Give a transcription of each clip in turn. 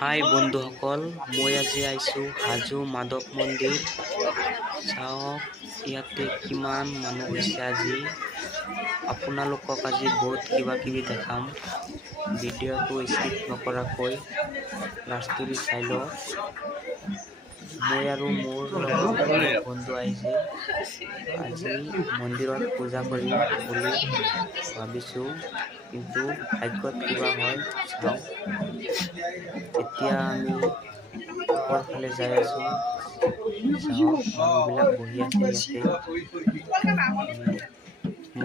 হাই বন্ধুসকল, মই আজি আহিছোঁ হাজো মাধৱ মন্দিৰ। চাওক ইয়াতে কিমান মানুহ হৈছে আজি। আপোনালোকক আজি বহুত কিবা কিবি দেখাম। ভিডিঅ'টো স্কিপ নকৰাকৈ লাষ্টলৈ চাই লওক। মই আৰু মোৰ লগত বন্ধু আহিছে। আজি মন্দিৰত পূজা কৰিম বুলি ভাবিছোঁ, কিন্তু ভাগ্যত কিবা হয় চাওঁ। এতিয়া আমি ওপৰ ফালে যাই আছো। চাওক মানুহবিলাক বহি আছে ইয়াতে।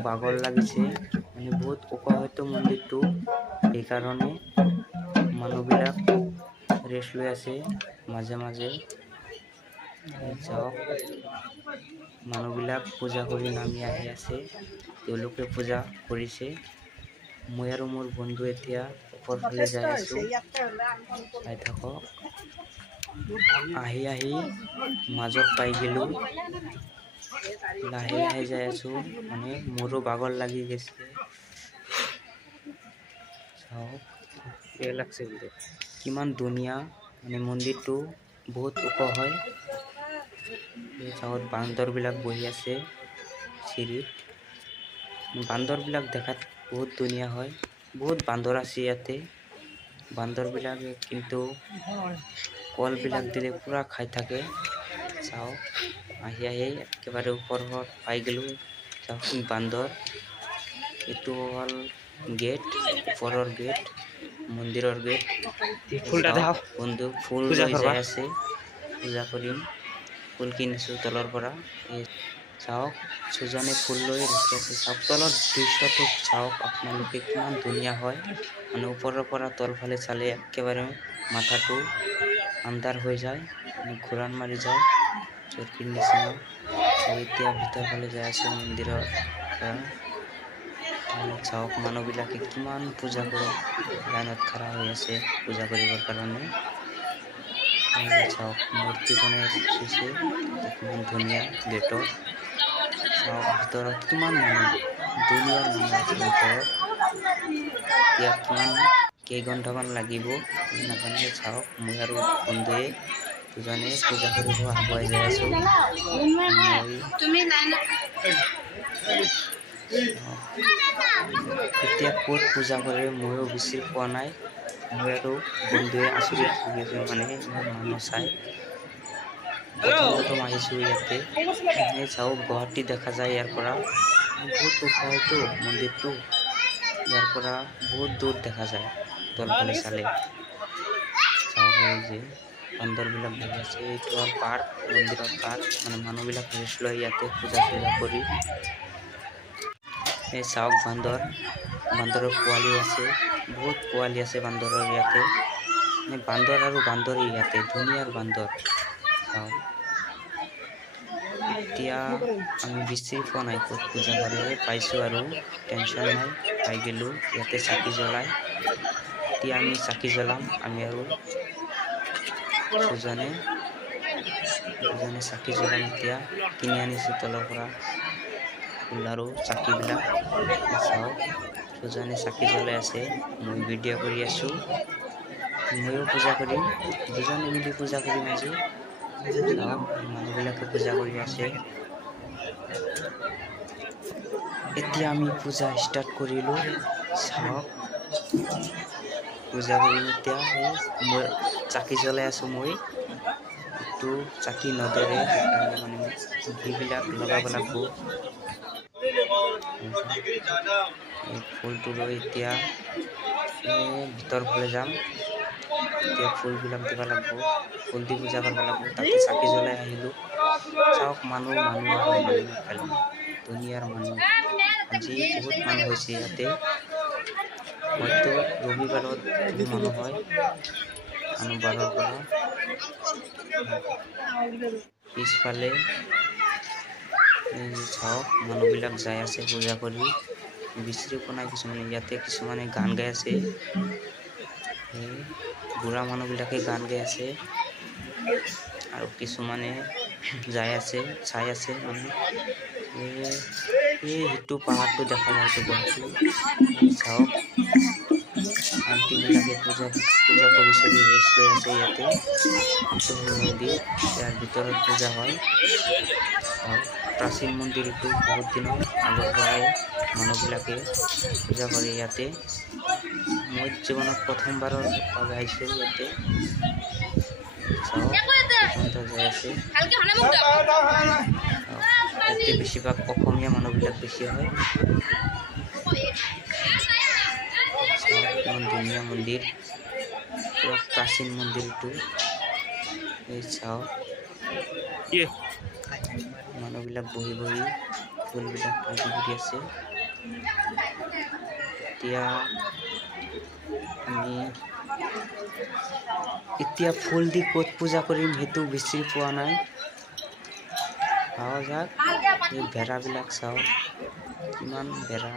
বাগৰ লাগিছে, বহুত ওখ হয়তো মন্দিৰটো, সেইকাৰণে মানুহবিলাক ৰেষ্ট লৈ আছে মাজে মাজে। চাওক মানুহবিলাক পূজা কৰি নামি আহি আছে, তেওঁলোকে পূজা কৰিছে। মই আৰু মোৰ বন্ধু এতিয়া ওপৰ ফালে যাই আছো, চাই থাকক। আহি মাজত পাই গেলো, লাহে লাহে যাই আছো, মোৰো বাগৰ লাগি গৈছে। চাওক কিমান ধুনীয়া, মন্দিৰটো বহুত ওখ হয়। চাওক বান্দৰবিলাক বহি আছে চিৰিত। বান্দৰবিলাক দেখাত বহুত ধুনীয়া হয়। বহুত বান্দৰ আছে ইয়াতে। বান্দৰবিলাকে কিন্তু কলবিলাক দিলে পুৰা খাই থাকে। চাওক আহি একেবাৰে ওপৰত পাই গেলো। চাওক বান্দৰ, এইটো হ'ল গেট, ওপৰৰ গেট, মন্দিৰৰ গেট। বন্ধু ফুল লৈ যাই আছে, পূজা কৰিম। ফুল কিনিছো তলৰ পৰা। চাওক সুজনে ফুল লৈ ৰখি আছে। চাওক তলৰ দৃশ্যটো চাওক আপোনালোকে, কিমান ধুনীয়া হয়। ওপৰৰ পৰা তলফালে চালে একেবাৰে মাথাটো আন্ধাৰ হৈ যায়, ঘূৰাণ মাৰি যায় চৰকিৰ নিচিনা। এতিয়া ভিতৰ ফালে যাই আছো মন্দিৰৰ পৰা। চাওক মানুহবিলাকে কিমান পূজা কৰি লাইনত খাৰা হৈ আছে পূজা কৰিবৰ কাৰণে। চাওক মূৰ্তি বনাই থৈছে, কিমান ধুনীয়া গেটত। চাওক ভিতৰত কিমান মানুহ, দুনিয়াৰ মানুহ আছে ভিতৰত। এতিয়া কেইঘণ্টামান লাগিব নাজানো। চাওক মই আৰু বন্ধুৱে দুজনে পূজা কৰিব আগুৱাই যাই আছো। এতিয়া ক'ত পূজা কৰে ময়ো বিচাৰি পোৱা নাই। মই আৰু বন্ধুৱে আচৰিত হৈ গৈছো, ইমান মানুহ চাই। প্ৰথম আহিছো ইয়াতে। চাওক গুৱাহাটী দেখা যায় ইয়াৰ পৰা। বহুত ওখ হয়তো মন্দিৰটো, ইয়াৰ পৰা বহুত দূৰ দেখা যায় তলফালে চালে। চাওক এই যে বান্দৰবিলাক বহি আছে, এইটো হ'ল পাৰ্ক, মন্দিৰৰ পাৰ্ক। মানুহবিলাক ৰেষ্ট লয় ইয়াতে পূজা চূজা কৰি। এই চাওক বান্দৰৰ পোৱালি আছে, বহুত পোৱালি আছে বান্দৰৰ ইয়াতে। বান্দৰ আৰু বান্দৰেই ইয়াতে, ধুনীয়াৰ বান্দৰ। চাওক এতিয়া আমি বিচাৰি পোৱা নাই ক'ত পূজা কৰে, পাইছো আৰু টেনচন নাই, পাই গেলো। ইয়াতে চাকি জ্বলাই, এতিয়া আমি চাকি জ্বলাম। আমি আৰু দুজনে চাকি জ্বলাম। এতিয়া কিনি আনিছো তলৰ পৰা ফুল আৰু চাকিবিলাক। চাওক দুজনে চাকি জ্বলাই আছে, মই ভিডিঅ' কৰি আছো। ময়ো পূজা কৰিম, দুজনে মিলি পূজা কৰিম আজি। চাওক মানুহবিলাকে পূজা কৰি আছে। এতিয়া আমি পূজা ষ্টাৰ্ট কৰিলো। চাওক পূজা কৰিম এতিয়া। মই চাকি জ্বলাই আছো। এইটো চাকি নধৰে, সেইকাৰণে ঘিবিলাক লগাব লাগিব। এই ফুলটো লৈ এতিয়া ভিতৰ ফালে যাম। এতিয়া ফুলবিলাক দিব লাগিব, ফুল দি পূজা কৰিব লাগিব। তাতে চাকি জ্বলাই আহিলো। চাওক মানুহ আৰু মানুহ খালি, দুনিয়াৰ মানুহ। আজি বহুত মানুহ হৈছে ইয়াতে, হয়তো ৰবিবাৰত বহুত মানুহ হয়। বাৰৰ পৰা পিছফালে চাওক মানুহবিলাক যাই আছে পূজা কৰি। বিচাৰি পোৱা নাই কিছুমানে, ইয়াতে কিছুমানে গান গাই আছে। বুঢ়া মানুহবিলাকে গান গাই আছে, আৰু কিছুমানে যাই আছে, চাই আছে। সিটো পাহাৰটো দেখা যায়, এইটো গুৱাহাটী। চাওক আন্টিবিলাকে পূজা কৰি ৰেষ্ট লৈ আছে ইয়াতে। এইটো হ'ল মন্দিৰ, ইয়াৰ ভিতৰত পূজা হয়। প্ৰাচীন মন্দিৰ এইটো, বহুত দিনৰ আগৰ পৰাই মানুহবিলাকে পূজা কৰে ইয়াতে। মই জীৱনত প্ৰথমবাৰৰ বাবে আহিছোঁ ইয়াতে। চাওক যাই আছে। ইয়াতে বেছিভাগ অসমীয়া মানুহবিলাক বেছি হয়। ইমান ধুনীয়া মন্দিৰ, পুৰা প্ৰাচীন মন্দিৰটো। এই চাওক মানুহবিলাক বহি ফুলবিলাক ৰেডি কৰি আছে। এতিয়া ফুল দি ক'ত পূজা কৰিম সেইটো বিচাৰি পোৱা নাই। চাওঁ যাক, এই বেৰাবিলাক চাওক, কিমান বেৰা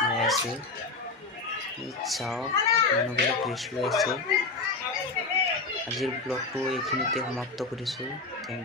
লৈ আছে। চাওক মানুহবিলাক ৰেষ্ট লৈ আছে। আজিৰ ব্লগটো এইখিনিতে সমাপ্ত কৰিছোঁ। Thank U.